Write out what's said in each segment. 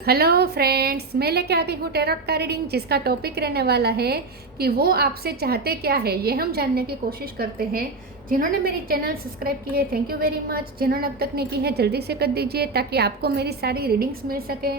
Hello friends, मैं लेके आ गई हूँ टैरोट का रीडिंग, जिसका टॉपिक रहने वाला है कि वो आपसे चाहते क्या है। ये हम जानने की कोशिश करते हैं। जिन्होंने मेरी चैनल सब्सक्राइब की है, थैंक यू वेरी मच। जिन्होंने अब तक नहीं की है, जल्दी से कर दीजिए ताकि आपको मेरी सारी रीडिंग्स मिल सके।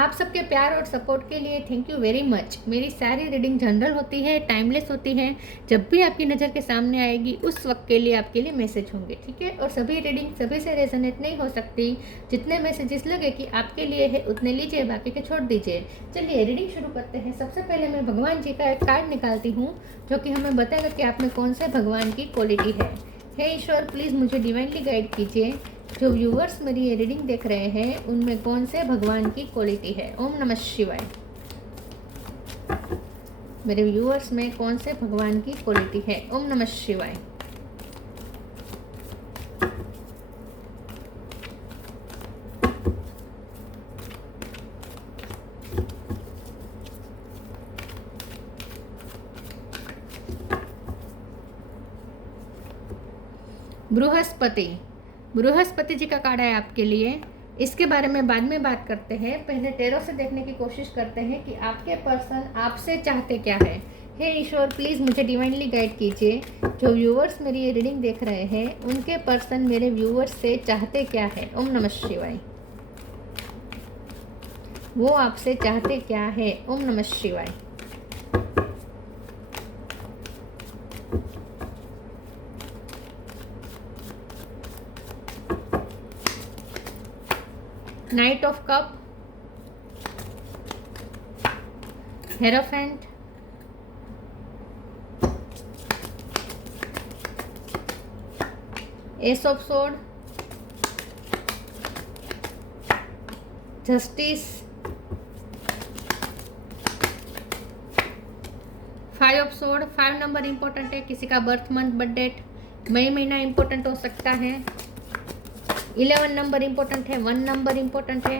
आप सबके प्यार और सपोर्ट के लिए थैंक यू वेरी मच। मेरी सारी रीडिंग जनरल होती है, टाइमलेस होती है। जब भी आपकी नज़र के सामने आएगी उस वक्त के लिए आपके लिए मैसेज होंगे, ठीक है। और सभी रीडिंग सभी से रेजोनेट नहीं हो सकती। जितने मैसेजेस लगे कि आपके लिए है उतने लीजिए, बाकी के छोड़ दीजिए। चलिए रीडिंग शुरू करते हैं। सबसे पहले मैं भगवान जी का एक कार्ड निकालती हूँ जो कि हमें बताएगा कि आप में कौन से भगवान की क्वालिटी है। हे ईश्वर, प्लीज़ मुझे डिवाइनली गाइड कीजिए। जो व्यूअर्स मेरी ये रीडिंग देख रहे हैं उनमें कौन से भगवान की क्वालिटी है। ओम नमः शिवाय। मेरे व्यूअर्स में कौन से भगवान की क्वालिटी है। ओम नमः शिवाय। बृहस्पति, बृहस्पति जी का कार्ड है आपके लिए। इसके बारे में बाद में बात करते हैं। पहले टैरो से देखने की कोशिश करते हैं कि आपके पर्सन आपसे चाहते क्या है। हे ईश्वर, प्लीज़ मुझे डिवाइनली गाइड कीजिए। जो व्यूअर्स मेरी ये रीडिंग देख रहे हैं उनके पर्सन मेरे व्यूअर्स से चाहते क्या है। ओम नमः शिवाय। वो आपसे चाहते क्या है। ओम नमः शिवाय। Knight of cup, hierophant, ace of sword, justice, five of sword. 5 number important है। किसी का बर्थ मंथ बर्थ डेट मई महीना इंपॉर्टेंट हो सकता है। 11 नंबर इंपॉर्टेंट है। 1 नंबर इंपॉर्टेंट है।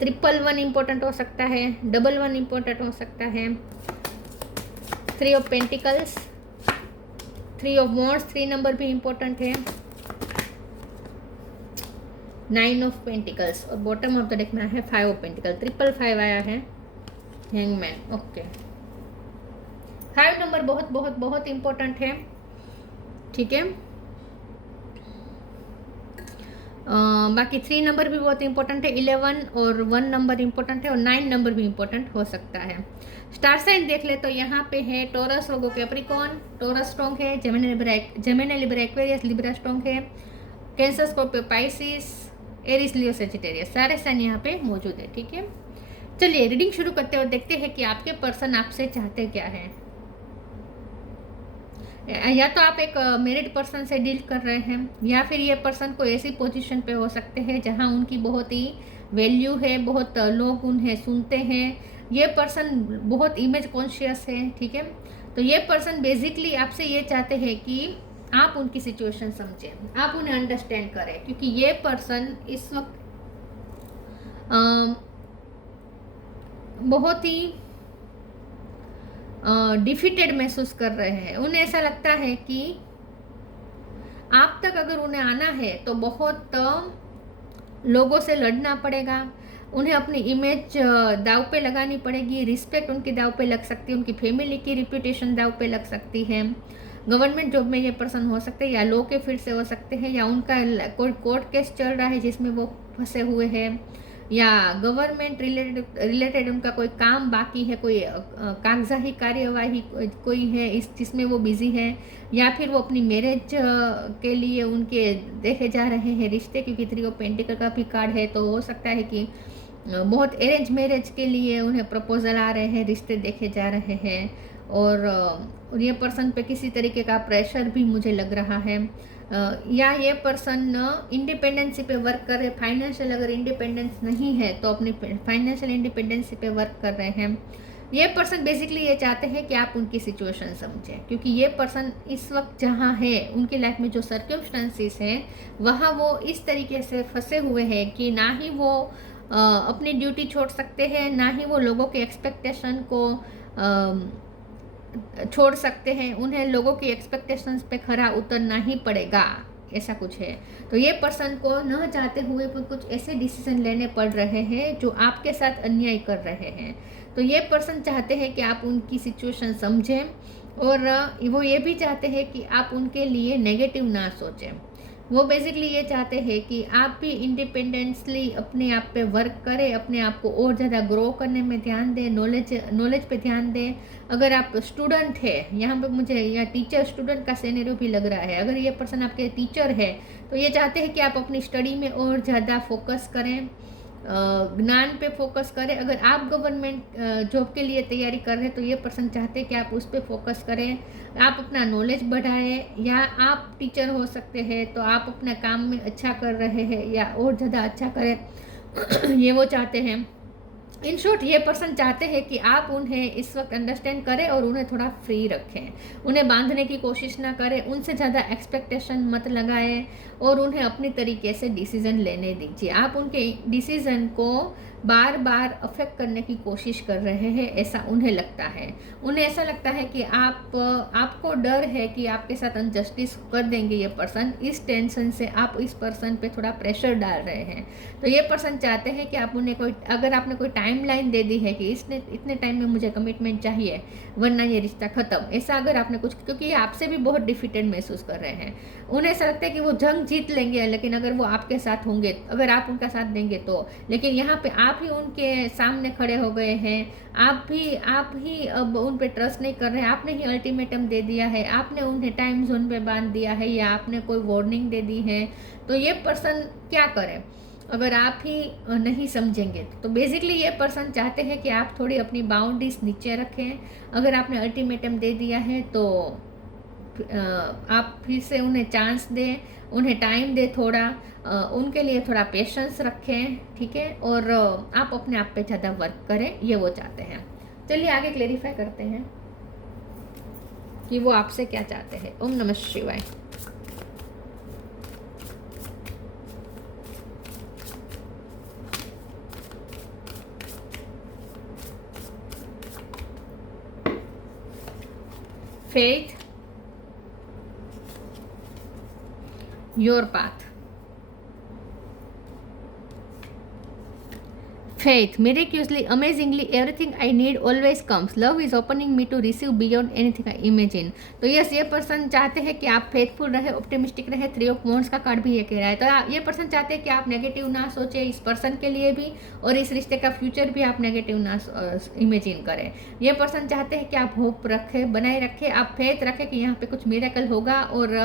111 इंपॉर्टेंट हो सकता है। 11 इंपॉर्टेंट हो सकता है। 3 of pentacles, 3 of wands, 3 number भी इंपॉर्टेंट है। 9 ऑफ पेंटिकल्स और बॉटम ऑफ द डेक में है 5 ऑफ पेंटिकल। 555 आया है। Hangman, okay. 5 नंबर बहुत बहुत बहुत इंपॉर्टेंट है, ठीक है। बाकी 3 नंबर भी बहुत इंपॉर्टेंट है। 11 और 1 नंबर इंपॉर्टेंट है और 9 नंबर भी इंपॉर्टेंट हो सकता है। स्टार साइन देख ले तो यहाँ पे है टॉरस, वर्गो, कैप्रिकॉर्न। टॉरस स्ट्रॉन्ग है। Gemini Libra Aquarius, Libra strong है। कैंसर, स्कॉर्पियो, पाइसिस, एरिस, लियो, सेजिटेरियस, सारे साइन यहाँ पे मौजूद है, ठीक है। चलिए रीडिंग शुरू करते हैं और देखते हैं कि आपके पर्सन आपसे चाहते क्या है। या तो आप एक मैरिड पर्सन से डील कर रहे हैं, या फिर ये पर्सन को ऐसी पोजीशन पे हो सकते हैं जहां उनकी बहुत ही वैल्यू है, बहुत लोग उन्हें सुनते हैं। ये पर्सन बहुत इमेज कॉन्शियस है, ठीक है। तो ये पर्सन बेसिकली आपसे ये चाहते हैं कि आप उनकी सिचुएशन समझें, आप उन्हें अंडरस्टैंड करें, क्योंकि ये पर्सन इस वक्त बहुत ही डिफीटेड महसूस कर रहे हैं। उन्हें ऐसा लगता है कि आप तक अगर उन्हें आना है तो बहुत लोगों से लड़ना पड़ेगा। उन्हें अपनी इमेज दाव पे लगानी पड़ेगी। रिस्पेक्ट उनकी दाव पे लग सकती है। उनकी फैमिली की रिप्यूटेशन दाव पे लग सकती है। गवर्नमेंट जॉब में ये पर्सन हो सकते हैं, या लॉ के फील्ड से हो सकते हैं, या उनका कोई कोर्ट केस चल रहा है जिसमें वो फंसे हुए हैं, या गवर्नमेंट रिलेटेड उनका कोई काम बाकी है, कोई कागजाही कार्यवाही कोई है इस जिसमें वो बिजी है, या फिर वो अपनी मैरिज के लिए उनके देखे जा रहे हैं रिश्ते, क्योंकि 3 ऑफ पेंटिकल का भी कार्ड है। तो हो सकता है कि बहुत अरेंज मैरिज के लिए उन्हें प्रपोजल आ रहे हैं, रिश्ते देखे जा रहे हैं। और ये पर्सन पे किसी तरीके का प्रेशर भी मुझे लग रहा है। या ये पर्सन इंडिपेंडेंसी पे वर्क कर रहे, फाइनेंशियल अगर इंडिपेंडेंस नहीं है तो अपनी फाइनेंशियल इंडिपेंडेंसी पे वर्क कर रहे हैं। ये पर्सन बेसिकली ये चाहते हैं कि आप उनकी सिचुएशन समझें, क्योंकि ये पर्सन इस वक्त जहाँ है उनकी लाइफ में जो सर्कमस्टांसिस हैं वहाँ वो इस तरीके से फंसे हुए हैं कि ना ही वो अपनी ड्यूटी छोड़ सकते हैं, ना ही वो लोगों के एक्सपेक्टेशन को छोड़ सकते हैं। उन्हें लोगों की एक्सपेक्टेशंस पे खरा उतरना ही पड़ेगा। ऐसा कुछ है। तो ये पर्सन को न चाहते हुए भी कुछ ऐसे डिसीजन लेने पड़ रहे हैं जो आपके साथ अन्याय कर रहे हैं। तो ये पर्सन चाहते हैं कि आप उनकी सिचुएशन समझें, और वो ये भी चाहते हैं कि आप उनके लिए नेगेटिव ना सोचें। वो बेसिकली ये चाहते हैं कि आप भी इंडिपेंडेंटली अपने आप पे वर्क करें, अपने आप को और ज़्यादा ग्रो करने में ध्यान दें, नॉलेज पे ध्यान दें। अगर आप स्टूडेंट है, यहाँ पे मुझे या टीचर स्टूडेंट का सिनेरियो भी लग रहा है। अगर ये पर्सन आपके टीचर है तो ये चाहते हैं कि आप अपनी स्टडी में और ज़्यादा फोकस करें, ज्ञान पे फोकस करें। अगर आप गवर्नमेंट जॉब के लिए तैयारी कर रहे हैं तो ये पर्सन चाहते हैं कि आप उस पर फोकस करें, आप अपना नॉलेज बढ़ाएं। या आप टीचर हो सकते हैं तो आप अपना काम में अच्छा कर रहे हैं या और ज़्यादा अच्छा करें ये वो चाहते हैं। इन शॉर्ट ये पर्सन चाहते हैं कि आप उन्हें इस वक्त अंडरस्टैंड करें और उन्हें थोड़ा फ्री रखें, उन्हें बांधने की कोशिश ना करें, उनसे ज़्यादा एक्सपेक्टेशन मत लगाएं और उन्हें अपनी तरीके से डिसीज़न लेने दीजिए। आप उनके डिसीज़न को बार बार अफेक्ट करने की कोशिश कर रहे हैं, ऐसा उन्हें लगता है। उन्हें ऐसा लगता है कि आपको डर है कि आपके साथ अनजस्टिस कर देंगे ये पर्सन। इस टेंशन से आप इस पर्सन पे थोड़ा प्रेशर डाल रहे हैं। तो ये पर्सन चाहते हैं कि आप उन्हें अगर आपने कोई टाइमलाइन दे दी है कि इतने टाइम में मुझे कमिटमेंट चाहिए वरना ये रिश्ता ख़त्म, ऐसा अगर आपने कुछ, क्योंकि ये आपसे भी बहुत डिफिटेड महसूस कर रहे हैं। उन्हें ऐसा लगता है कि वो जंग जीत लेंगे, लेकिन अगर वो आपके साथ होंगे, अगर आप उनका साथ देंगे तो। लेकिन यहाँ पे आप ही उनके सामने खड़े हो गए हैं, आप ही अब उन पे ट्रस्ट नहीं कर रहे हैं, आपने ही अल्टीमेटम दे दिया है, आपने उन्हें टाइम जोन पे बांध दिया है या आपने कोई वार्निंग दे दी है। तो ये पर्सन क्या करे अगर आप ही नहीं समझेंगे। तो बेसिकली ये पर्सन चाहते हैं कि आप थोड़ी अपनी बाउंड्रीज नीचे रखें। अगर आपने अल्टीमेटम दे दिया है तो आप फिर से उन्हें चांस दें, उन्हें टाइम दें, थोड़ा उनके लिए थोड़ा पेशेंस रखें, ठीक है। और आप अपने आप पे ज़्यादा वर्क करें, ये वो चाहते हैं। चलिए आगे क्लेरिफाई करते हैं कि वो आपसे क्या चाहते हैं। ओम नमः शिवाय। faith, your path. Faith, miraculously, amazingly, everything I need always comes. Love is opening me to receive beyond anything I imagine. तो यस, ये पर्सन चाहते हैं कि आप फेथफुल रहे, ऑप्टिमिस्टिक रहे। 3 ऑफ वांड्स का कार्ड भी ये कह रहा है। तो ये पर्सन चाहते हैं कि आप नेगेटिव ना सोचें इस पर्सन के लिए भी, और इस रिश्ते का फ्यूचर भी आप नेगेटिव ना इमेजिन करें। ये पर्सन चाहते हैं कि आप होप रखें, बनाए रखें, आप फेथ रखें कि यहाँ पे कुछ मिरेकल होगा और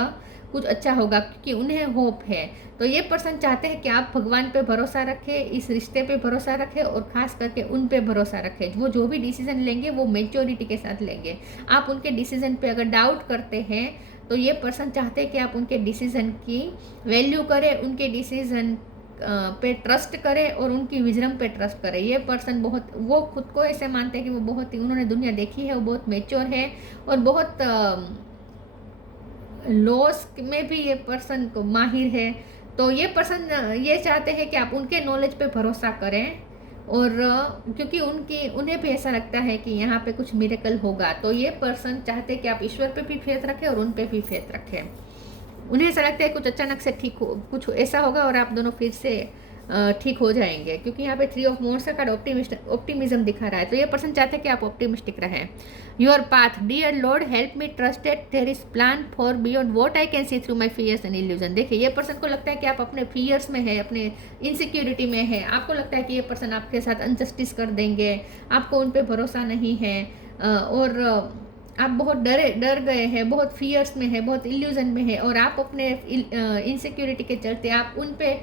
कुछ अच्छा होगा, क्योंकि उन्हें होप है। तो ये पर्सन चाहते हैं कि आप भगवान पे भरोसा रखें, इस रिश्ते पे भरोसा रखें और ख़ास करके उन पे भरोसा रखें। वो जो भी डिसीज़न लेंगे वो मेच्योरिटी के साथ लेंगे। आप उनके डिसीज़न पे अगर डाउट करते हैं तो ये पर्सन चाहते हैं कि आप उनके डिसीज़न की वैल्यू करें, उनके डिसीज़न पे ट्रस्ट करें और उनकी विजडम पे ट्रस्ट करें। ये पर्सन वो खुद को ऐसे मानते हैं कि वो बहुत ही, उन्होंने दुनिया देखी है, वो बहुत मेच्योर है और बहुत लॉस में भी ये पर्सन को माहिर है। तो ये पर्सन ये चाहते हैं कि आप उनके नॉलेज पे भरोसा करें, और क्योंकि उन्हें भी ऐसा लगता है कि यहाँ पे कुछ मिरेकल होगा। तो ये पर्सन चाहते हैं कि आप ईश्वर पे भी फेथ रखें और उन पे भी फेथ रखें। उन्हें ऐसा लगता है कुछ अचानक से ठीक हो, कुछ ऐसा होगा और आप दोनों फिर से ठीक हो जाएंगे, क्योंकि यहाँ पे 3 ऑफ वांड्स का कार्ड ऑप्टिमिज्म दिखा रहा है। तो ये पर्सन चाहते हैं कि आप ऑप्टिमिस्टिक रहें। Your path, dear Lord help me trust that there is plan for beyond what I can see through my fears and illusion. देखिए, ये पर्सन को लगता है कि आप अपने फियर्स में है, अपने इनसिक्योरिटी में है। आपको लगता है कि ये पर्सन आपके साथ अनजस्टिस कर देंगे, आपको उन पर भरोसा नहीं है और आप बहुत डर गए हैं, बहुत फियर्स में है, बहुत इल्यूजन में है, और आप अपने इनसिक्योरिटी के चलते आप उन पे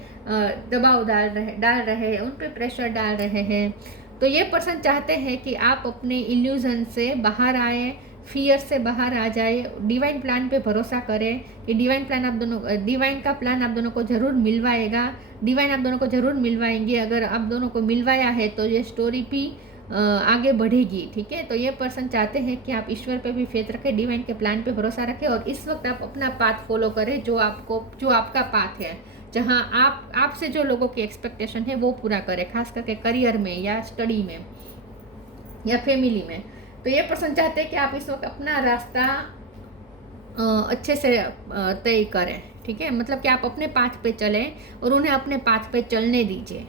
दबाव डाल रहे हैं, उन पे प्रेशर डाल रहे हैं। तो ये पर्सन चाहते हैं कि आप अपने इल्यूजन से बाहर आए, फियर से बाहर आ जाए, डिवाइन प्लान पे भरोसा करें कि डिवाइन का प्लान आप दोनों को ज़रूर मिलवाएगा, डिवाइन आप दोनों को ज़रूर मिलवाएंगे। अगर आप दोनों को मिलवाया है तो ये स्टोरी भी आगे बढ़ेगी, ठीक है। तो ये पर्सन चाहते हैं कि आप ईश्वर पे भी फेथ रखें, डिवाइन के प्लान पे भरोसा रखें और इस वक्त आप अपना पाथ फॉलो करें जो आपका पाथ है, जहां आपसे जो लोगों की एक्सपेक्टेशन है वो पूरा करें, खास करके करियर में या स्टडी में या फैमिली में। तो ये पर्सन चाहते हैं कि आप इस वक्त अपना रास्ता अच्छे से तय करें, ठीक है, मतलब कि आप अपने पाथ पे चलें और उन्हें अपने पाथ पे चलने दीजिए,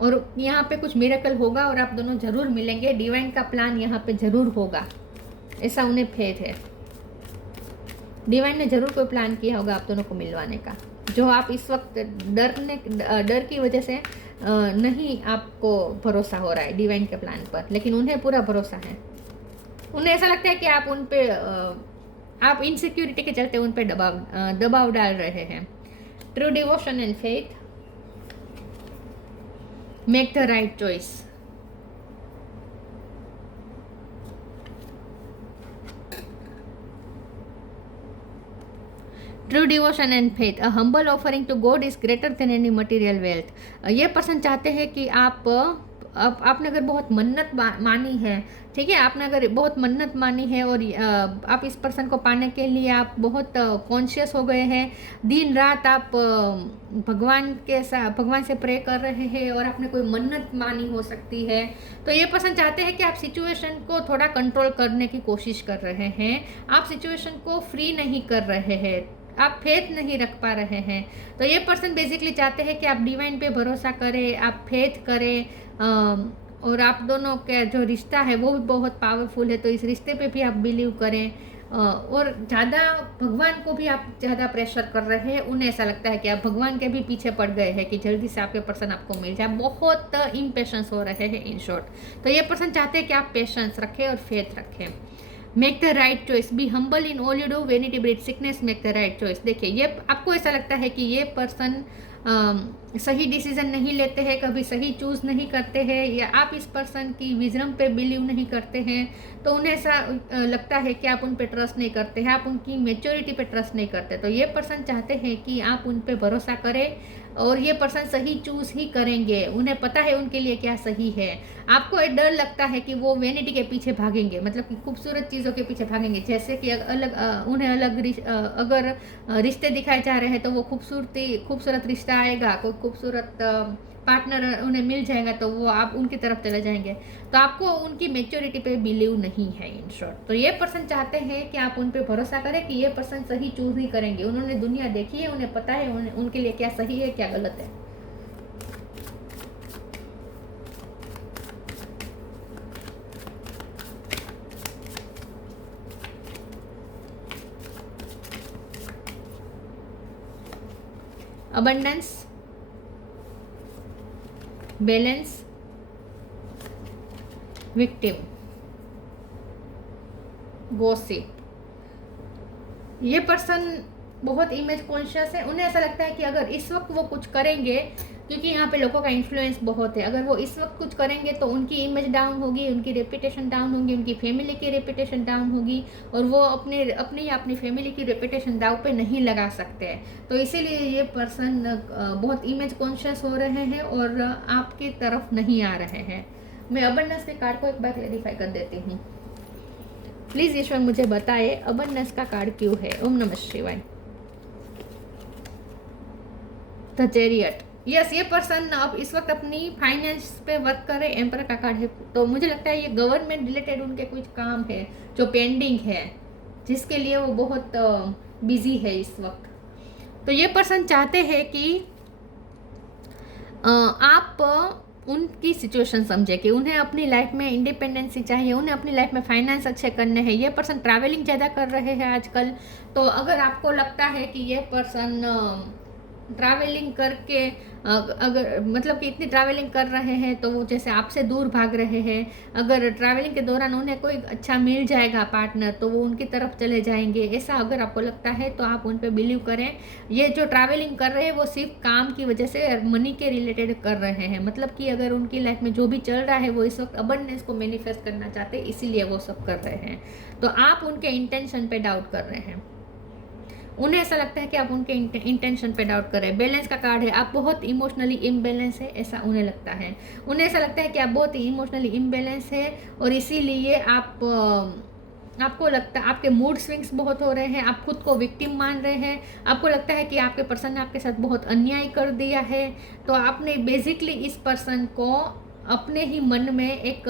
और यहाँ पे कुछ मिरेकल होगा और आप दोनों ज़रूर मिलेंगे। डिवाइन का प्लान यहाँ पे ज़रूर होगा, ऐसा उन्हें फेथ है। डिवाइन ने ज़रूर कोई प्लान किया होगा आप दोनों को मिलवाने का, जो आप इस वक्त डर की वजह से नहीं आपको भरोसा हो रहा है डिवाइन के प्लान पर, लेकिन उन्हें पूरा भरोसा है। उन्हें ऐसा लगता है कि आप उन पे आप इनसिक्योरिटी के चलते उन पे दबाव डाल रहे हैं। True devotion and faith, make the right choice. True devotion and faith, a humble offering to God is greater than any material wealth. ये पर्सन चाहते हैं कि आपने अगर बहुत मन्नत मानी है, ठीक है, आपने अगर बहुत मन्नत मानी है और आप इस पर्सन को पाने के लिए आप बहुत कॉन्शियस हो गए हैं, दिन रात आप भगवान से प्रे कर रहे हैं और आपने कोई मन्नत मानी हो सकती है, तो ये पर्सन चाहते हैं कि आप सिचुएशन को थोड़ा कंट्रोल करने की कोशिश कर रहे हैं। आप सिचुएशन को फ्री नहीं कर रहे हैं, आप फेथ नहीं रख पा रहे हैं। तो ये पर्सन बेसिकली चाहते हैं कि आप डिवाइन पे भरोसा करें, आप फेथ करें, और आप दोनों का जो रिश्ता है वो भी बहुत पावरफुल है, तो इस रिश्ते पे भी आप बिलीव करें। और ज़्यादा भगवान को भी आप ज़्यादा प्रेशर कर रहे हैं, उन्हें ऐसा लगता है कि आप भगवान के भी पीछे पड़ गए हैं कि जल्दी से आपके पर्सन आपको मिल जाए, बहुत इम्पेशेंस हो रहे हैं इन शॉर्ट। तो ये पर्सन चाहते हैं कि आप पेशेंस रखें और फेथ रखें। Make the right choice, be humble in all you do, when it breed sickness make the right choice. देखिए, ये आपको ऐसा लगता है कि ये पर्सन सही डिसीजन नहीं लेते हैं, कभी सही चूज़ नहीं करते हैं, या आप इस पर्सन की विजडम पे बिलीव नहीं करते हैं, तो उन्हें ऐसा लगता है कि आप उन पे ट्रस्ट नहीं करते हैं, आप उनकी मैच्योरिटी पे ट्रस्ट नहीं करते। तो ये पर्सन चाहते हैं कि आप उन पे भरोसा करें और ये पर्सन सही चूज़ ही करेंगे, उन्हें पता है उनके लिए क्या सही है। आपको एक डर लगता है कि वो वेनिटी के पीछे भागेंगे, मतलब कि खूबसूरत चीज़ों के पीछे भागेंगे, जैसे कि उन्हें अगर रिश्ते दिखाए जा रहे हैं तो वो खूबसूरत रिश्ता आएगा, कोई खूबसूरत पार्टनर उन्हें मिल जाएगा तो वो आप उनकी तरफ चले जाएंगे। तो आपको उनकी मैच्योरिटी पे बिलीव नहीं है इन शॉर्ट। तो ये पर्सन चाहते हैं कि आप उन पे भरोसा करें कि ये पर्सन सही चूज ही करेंगे, उन्होंने दुनिया देखी है, उन्हें पता है उनके लिए क्या सही है क्या गलत है। Abundance, balance, victim, gossip. ये पर्सन बहुत इमेज कॉन्शियस है, उन्हें ऐसा लगता है कि अगर इस वक्त वो कुछ करेंगे, क्योंकि यहाँ पे लोगों का इन्फ्लुएंस बहुत है, अगर वो इस वक्त कुछ करेंगे तो उनकी इमेज डाउन होगी, उनकी रेपुटेशन डाउन होगी, उनकी फैमिली की रेपुटेशन डाउन होगी, और वो अपनी फैमिली की रेपुटेशन दाव पे नहीं लगा सकते हैं। तो इसीलिए ये पर्सन बहुत इमेज कॉन्शियस हो रहे हैं और आपकी तरफ नहीं आ रहे हैं। मैं अबंडेंस के कार्ड को एक बार क्लैरिफाई कर देती हूँ। प्लीज़ ईश्वर मुझे बताए अबंडेंस का कार्ड क्यों है। ओम नमः शिवाय। द चैरियट, यस, ये पर्सन अब इस वक्त अपनी फाइनेंस पे वर्क करे। एम्पर का कार्ड है, तो मुझे लगता है ये गवर्नमेंट रिलेटेड उनके कुछ काम है जो पेंडिंग है, जिसके लिए वो बहुत बिजी है इस वक्त। तो ये पर्सन चाहते हैं कि आप उनकी सिचुएशन समझे कि उन्हें अपनी लाइफ में इंडिपेंडेंसी चाहिए, उन्हें अपनी लाइफ में फाइनेंस अच्छे करने हैं। ये पर्सन ट्रैवलिंग ज़्यादा कर रहे हैं आजकल, तो अगर आपको लगता है कि ये पर्सन ट्रैवलिंग करके अगर मतलब कि इतनी ट्रैवलिंग कर रहे हैं तो वो जैसे आपसे दूर भाग रहे हैं, अगर ट्रैवलिंग के दौरान उन्हें कोई अच्छा मिल जाएगा पार्टनर तो वो उनकी तरफ चले जाएंगे, ऐसा अगर आपको लगता है तो आप उन पे बिलीव करें। ये जो ट्रैवलिंग कर रहे हैं वो सिर्फ काम की वजह से मनी के रिलेटेड कर रहे हैं, मतलब कि अगर उनकी लाइफ में जो भी चल रहा है वो इस वक्त अबंडेंस को मैनिफेस्ट करना चाहते हैं, इसीलिए वो सब कर रहे हैं। तो आप उनके इंटेंशन पे डाउट कर रहे हैं, उन्हें ऐसा लगता है कि आप उनके इंटेंशन पे डाउट कर रहे हैं। बैलेंस का कार्ड है, आप बहुत इमोशनली इम्बैलेंस है, ऐसा उन्हें लगता है। उन्हें ऐसा लगता है कि आप बहुत ही इमोशनली इम्बैलेंस है और इसीलिए आपको लगता है आपके मूड स्विंग्स बहुत हो रहे हैं, आप खुद को विक्टिम मान रहे हैं, आपको लगता है कि आपके पर्सन ने आपके साथ बहुत अन्याय कर दिया है। तो आपने बेसिकली इस पर्सन को अपने ही मन में एक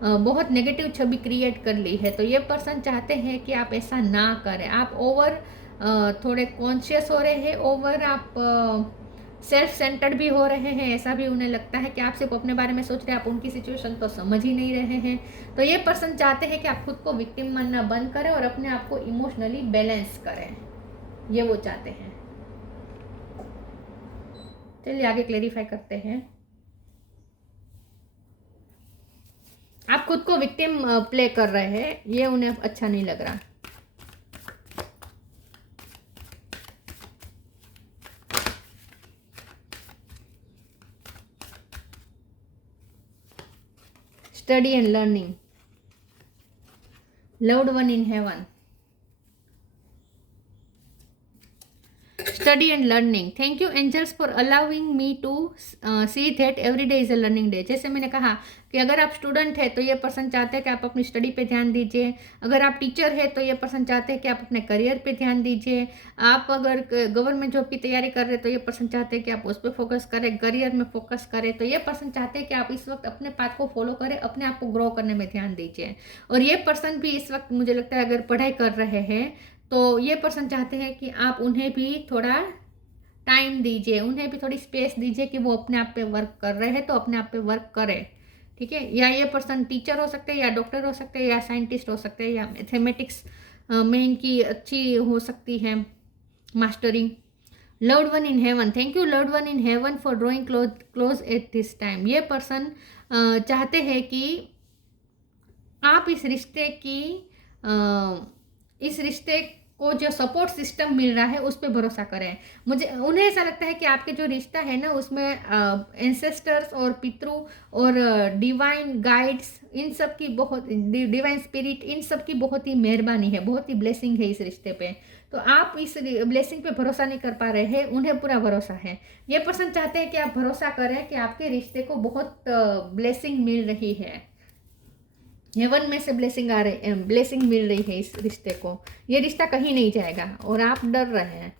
बहुत नेगेटिव छवि क्रिएट कर ली है। तो ये पर्सन चाहते हैं कि आप ऐसा ना करें, आप थोड़े कॉन्शियस हो रहे हैं, ओवर आप सेल्फ सेंटर्ड भी हो रहे हैं, ऐसा भी उन्हें लगता है कि आप सिर्फ अपने बारे में सोच रहे हैं, आप उनकी सिचुएशन तो समझ ही नहीं रहे हैं। तो ये पर्सन चाहते हैं कि आप खुद को विक्टिम मानना बंद करें और अपने आप को इमोशनली बैलेंस करें, ये वो चाहते हैं। चलिए आगे क्लेरिफाई करते हैं। आप खुद को विक्टिम प्ले कर रहे हैं, ये उन्हें अच्छा नहीं लग रहा। Study and learning, loved one in heaven, study and learning. Thank you angels for allowing me to see that every day is a learning day. जैसे मैंने कहा कि अगर आप स्टूडेंट है तो ये पर्सन चाहते हैं कि आप अपनी स्टडी पे ध्यान दीजिए। अगर आप टीचर है तो ये पर्सन चाहते हैं कि आप अपने करियर पे ध्यान दीजिए। आप अगर गवर्नमेंट जॉब की तैयारी कर रहे हैं तो ये पर्सन चाहते हैं कि आप उस पर फोकस करें, करियर में फोकस करें। तो ये पर्सन चाहते हैं कि आप इस वक्त अपने पाथ को फॉलो करें, अपने आप को ग्रो करने में ध्यान दीजिए। और ये पर्सन भी इस वक्त मुझे लगता है अगर पढ़ाई कर रहे हैं तो ये पर्सन चाहते हैं कि आप उन्हें भी थोड़ा टाइम दीजिए, उन्हें भी थोड़ी स्पेस दीजिए कि वो अपने आप पे वर्क कर रहे हैं तो अपने आप पे वर्क करें, ठीक है। या ये पर्सन टीचर हो सकते हैं, या डॉक्टर हो सकते हैं, या साइंटिस्ट हो सकते हैं, या मैथमेटिक्स में इनकी अच्छी हो सकती है mastering. Loved one in haven, thank you loved one in haven for drawing close at this time. ये पर्सन चाहते हैं कि आप इस रिश्ते को जो सपोर्ट सिस्टम मिल रहा है उस पर भरोसा करें। उन्हें ऐसा लगता है कि आपके जो रिश्ता है ना उसमें एंसेस्टर्स और पितृ और डिवाइन गाइड्स, इन सब की बहुत, डिवाइन स्पिरिट, इन सब की बहुत ही मेहरबानी है, बहुत ही ब्लेसिंग है इस रिश्ते पे। तो आप इस ब्लेसिंग पे भरोसा नहीं कर पा रहे हैं, उन्हें पूरा भरोसा है। ये पर्सन चाहते हैं कि आप भरोसा करें कि आपके रिश्ते को बहुत ब्लेसिंग मिल रही है, हेवन में से ब्लेसिंग मिल रही है इस रिश्ते को। ये रिश्ता कहीं नहीं जाएगा और आप डर रहे हैं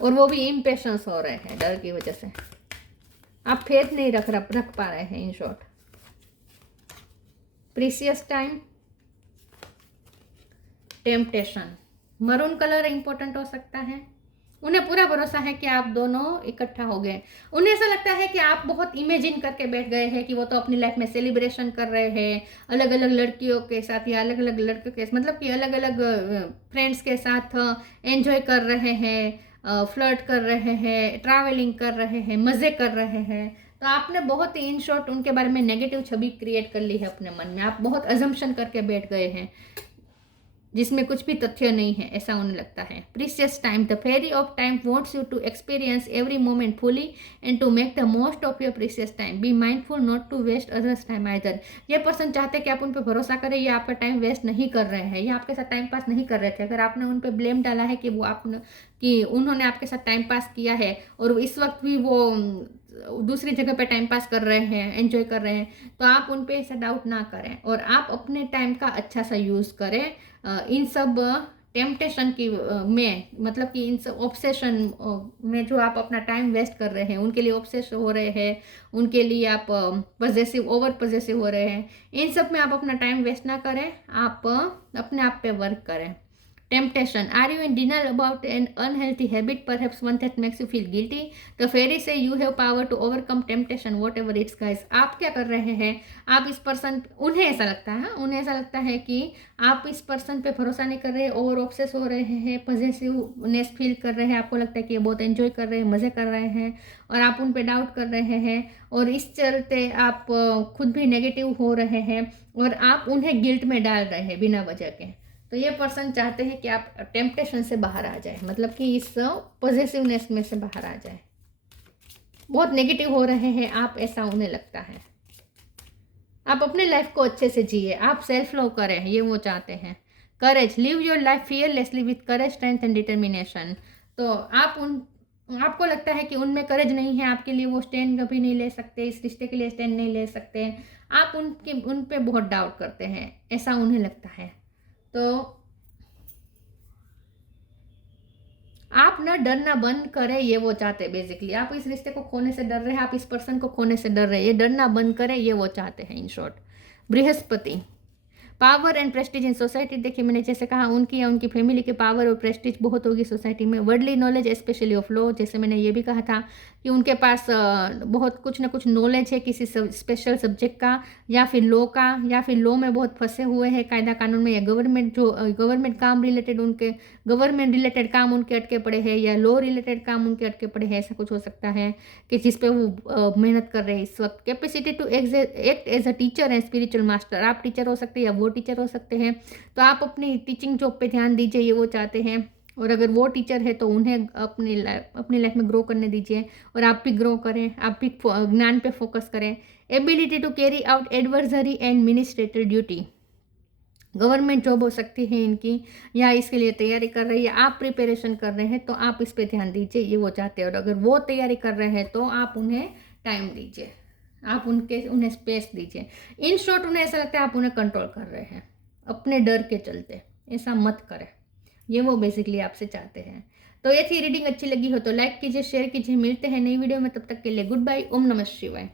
और वो भी इम्पेशंस हो रहे हैं डर की वजह से। आप फेथ नहीं रख पा रहे हैं। In short, precious time, temptation, maroon colour important हो सकता है। उन्हें पूरा भरोसा है कि आप दोनों इकट्ठा हो गए। उन्हें ऐसा लगता है कि आप बहुत इमेजिन करके बैठ गए हैं कि वो तो अपनी लाइफ में सेलिब्रेशन कर रहे हैं अलग अलग लड़कियों के साथ, या अलग अलग लड़कियों के, मतलब कि अलग अलग फ्रेंड्स के साथ एंजॉय कर रहे हैं, फ्लर्ट कर रहे हैं, ट्रैवलिंग कर रहे हैं, मज़े कर रहे हैं। तो आपने बहुत ही इन शॉर्ट उनके बारे में नेगेटिव छवि क्रिएट कर ली है अपने मन में। आप बहुत अजम्पशन करके बैठ गए हैं जिसमें कुछ भी तथ्य नहीं है, ऐसा उन्हें लगता है। Precious time, the ferry of time wants you to experience every moment fully and to make the most of your precious time. Be mindful not to waste others time either. ये पर्सन चाहते हैं कि आप उन पर भरोसा करें, ये आपका टाइम वेस्ट नहीं कर रहे हैं, ये आपके साथ टाइम पास नहीं कर रहे थे। अगर आपने उन पर ब्लेम डाला है कि उन्होंने आपके साथ टाइम पास किया है और इस वक्त भी वो दूसरी जगह पे टाइम पास कर रहे हैं, एंजॉय कर रहे हैं, तो आप उन पे ऐसा डाउट ना करें और आप अपने टाइम का अच्छा सा यूज़ करें इन सब टेम्पटेशन की में, मतलब कि इन सब ऑब्सेशन में जो आप अपना टाइम वेस्ट कर रहे हैं, उनके लिए ऑब्सेस हो रहे हैं, उनके लिए आप पॉजेसिव, ओवर पॉजेसिव हो रहे हैं, इन सब में आप अपना टाइम वेस्ट ना करें, आप अपने आप पे वर्क करें। Temptation. Are you in denial about an unhealthy habit, perhaps one that makes you feel guilty? The fairy say you have power to overcome temptation, whatever it's, guys. आप क्या कर रहे हैं? आप इस पर्सन, उन्हें ऐसा लगता है, उन्हें ऐसा लगता है कि आप इस पर्सन पे भरोसा नहीं कर रहे, ओवर ऑब्सेस हो रहे हैं, पॉजिटिवनेस फील कर रहे हैं, आपको लगता है कि ये बहुत एंजॉय कर रहे हैं, मज़े कर रहे हैं, और आप उन पे डाउट कर रहे हैं, और इस चलते आप खुद भी नेगेटिव हो रहे हैं और आप उन्हें गिल्ट में डाल रहे हैं बिना वजह के। तो ये पर्सन चाहते हैं कि आप टेम्पटेशन से बाहर आ जाए, मतलब कि इस पॉजिटिवनेस में से बाहर आ जाए। बहुत नेगेटिव हो रहे हैं आप, ऐसा उन्हें लगता है। आप अपने लाइफ को अच्छे से जिए, आप सेल्फ लव करें, ये वो चाहते हैं। Courage, live your life fearlessly with courage, strength and determination. तो आपको लगता है कि उनमें करेज नहीं है, आपके लिए वो स्टैंड कभी नहीं ले सकते, इस रिश्ते के लिए स्टैंड नहीं ले सकते, आप उन पे बहुत डाउट करते हैं, ऐसा उन्हें लगता है। तो आप ना डरना बंद करें, ये वो चाहते हैं बेसिकली। आप इस रिश्ते को खोने से डर रहे हैं, आप इस पर्सन को खोने से डर रहे हैं, ये डरना बंद करें, ये वो चाहते हैं in short. Brihaspati, power and Prestige in society, देखिए मैंने जैसे कहा उनकी या उनकी फैमिली के पावर और प्रेस्टीज बहुत होगी सोसाइटी में। Worldly knowledge specially of law, जैसे मैंने ये भी कहा था कि उनके पास बहुत कुछ ना कुछ नॉलेज है किसी स्पेशल सब्जेक्ट का या फिर लॉ का, या फिर लॉ में बहुत फंसे हुए हैं कायदा कानून में, या गवर्नमेंट काम रिलेटेड उनके गवर्नमेंट रिलेटेड काम उनके अटके पड़े हैं, या लॉ रिलेटेड काम उनके अटके पड़े हैं, ऐसा कुछ हो सकता है कि जिस पे वो मेहनत कर रहे हैं इस वक्त। Capacity to act as a teacher and spiritual master, आप टीचर हो सकते हैं या वो टीचर हो सकते हैं, तो आप अपनी टीचिंग जॉब पे ध्यान दीजिए, ये वो चाहते हैं। और अगर वो टीचर है तो उन्हें अपनी लाइफ में ग्रो करने दीजिए और आप भी ग्रो करें, आप भी ज्ञान पे फोकस करें। Ability to carry out adversary and administrative duty, government job हो सकती है इनकी, या इसके लिए तैयारी कर रही है, आप प्रिपरेशन कर रहे हैं तो आप इस पे ध्यान दीजिए, ये वो चाहते हैं। और अगर वो तैयारी कर रहे हैं तो आप उन्हें टाइम दीजिए, आप उन्हें स्पेस दीजिए। इन शॉर्ट उन्हें ऐसा लगता है आप उन्हें कंट्रोल कर रहे हैं अपने डर के चलते, ऐसा मत करें, ये वो बेसिकली आपसे चाहते हैं। तो ये थी रीडिंग, अच्छी लगी हो तो लाइक कीजिए, शेयर कीजिए। मिलते हैं नई वीडियो में, तब तक के लिए गुड बाय, ओम नमः शिवाय।